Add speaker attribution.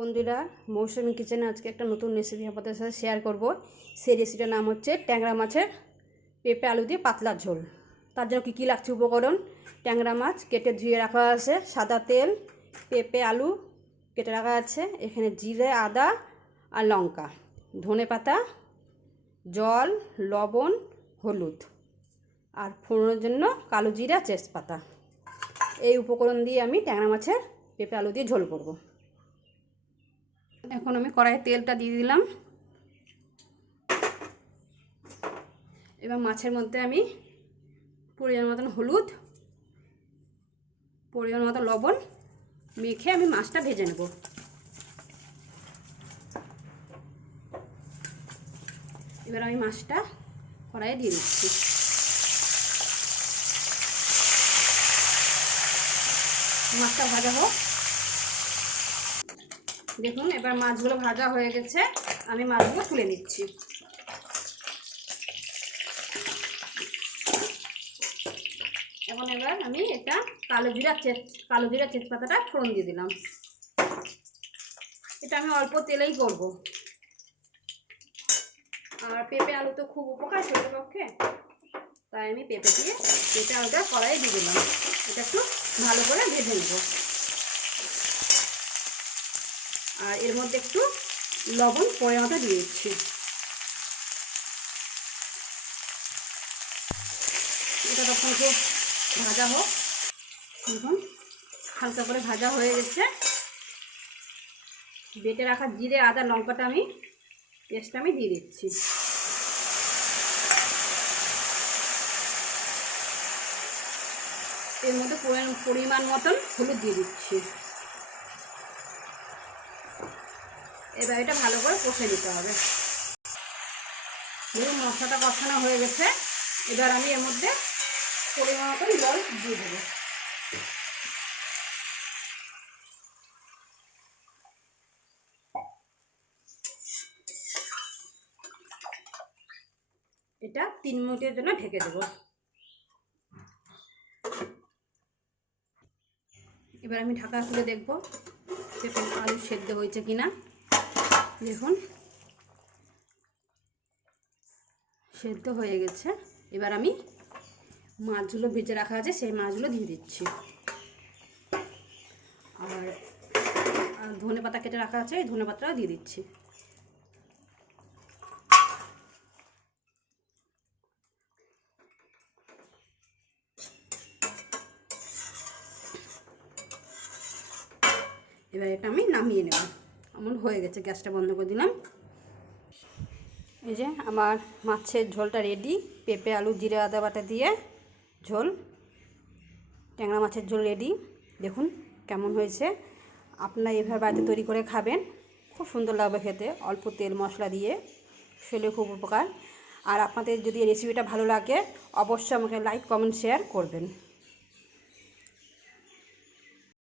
Speaker 1: বন্ধুরা, মৌসুমি কিচেনে আজকে একটা নতুন রেসিপি আপনাদের সাথে শেয়ার করব। সেই রেসিপিটার নাম হচ্ছে ট্যাংরা মাছের পেঁপে আলু দিয়ে পাতলা ঝোল। তার জন্য কী কী লাগছে উপকরণ? ট্যাংরা মাছ কেটে ধুয়ে রাখা আছে, সাদা তেল, পেঁপে আলু কেটে রাখা আছে, এখানে জিরে, আদা আর লঙ্কা, ধনে পাতা, জল, লবণ, হলুদ আর ফোড়নের জন্য কালো জিরা, তেজপাতা। এই উপকরণ দিয়ে আমি ট্যাংরা মাছের পেঁপে আলু দিয়ে ঝোল করব। এখন আমি কড়াইয়ে তেলটা দিয়ে দিলাম। এবার মাছের মধ্যে আমি পরিমাণ মতন হলুদ, পরিমাণ মতো লবণ মেখে আমি মাছটা ভেজে নেব। এবার আমি মাছটা কড়াইয়ে দিয়ে দিচ্ছি। মাছটা ভাজা হোক। দেখুন, এবার মাছগুলো ভাজা হয়ে গেছে। আমি মাছগুলো তুলে নিচ্ছি। এখন এবার আমি এটা কালো জিরা চেত কালো জিরা তেজপাতাটা ফোড়ন দিয়ে দিলাম। এটা আমি অল্প তেলেই করব। আর পেঁপে আলু তো খুব উপকার শরীরের পক্ষে। তাই আমি পেঁপে দিয়ে, পেঁপে আলুটা কড়াই দিয়ে দিলাম। এটা একটু ভালো করে ভেজে নেব। আর এর মধ্যে একটু লবণ পরে মতো দিয়ে দিচ্ছি। এটা তখন খুব ভাজা হোক। দেখুন হালকা করে ভাজা হয়ে গেছে। বেটে রাখা জিরে, আদা, লঙ্কাটা আমি, পেস্টটা আমি দিয়ে দিচ্ছি। এর মধ্যে পরিমাণ মতন হলুদ দিয়ে দিচ্ছি। এবার এটা ভালো করে কষে নিতে হবে। দেখুন, মশলাটা কষানো হয়ে গেছে। এবার আমি এর মধ্যে পরিমাণ মতন জল দিয়ে দেবো। এটা তিন মিনিটের জন্য ঢেকে দেবো। এবার আমি ঢাকা খুলে দেখব যে আলু সেদ্ধ হয়েছে কিনা। দেখুন। সেদ্ধ হয়ে গেছে। এবার আমি মাছগুলো ভেজে রাখা আছে, সেই মাছগুলো দিয়ে দিচ্ছি। আর ধনে পাতা কেটে রাখা আছে, এই ধনে পাতাটাও দিয়ে দিচ্ছি। এবার এটা আমি নামিয়ে নেব। আমার হয়ে গেছে, গ্যাসটা বন্ধ করে দিলাম। এই যে আমার মাছের ঝোলটা রেডি পেঁপে, আলু, জিরে, আদা বাটা দিয়ে ঝোল। ট্যাংরা মাছের ঝোল রেডি দেখুন কেমন হয়েছে। আপনারা এভাবে বাড়িতে তৈরি করে খাবেন। খুব সুন্দর লাগবে খেতে। অল্প তেল মশলা দিয়ে। শরীরে খুব উপকার। আর আপনাদের যদি রেসিপিটা ভালো লাগে, অবশ্যই আমাকে লাইক কমেন্ট শেয়ার করবেন।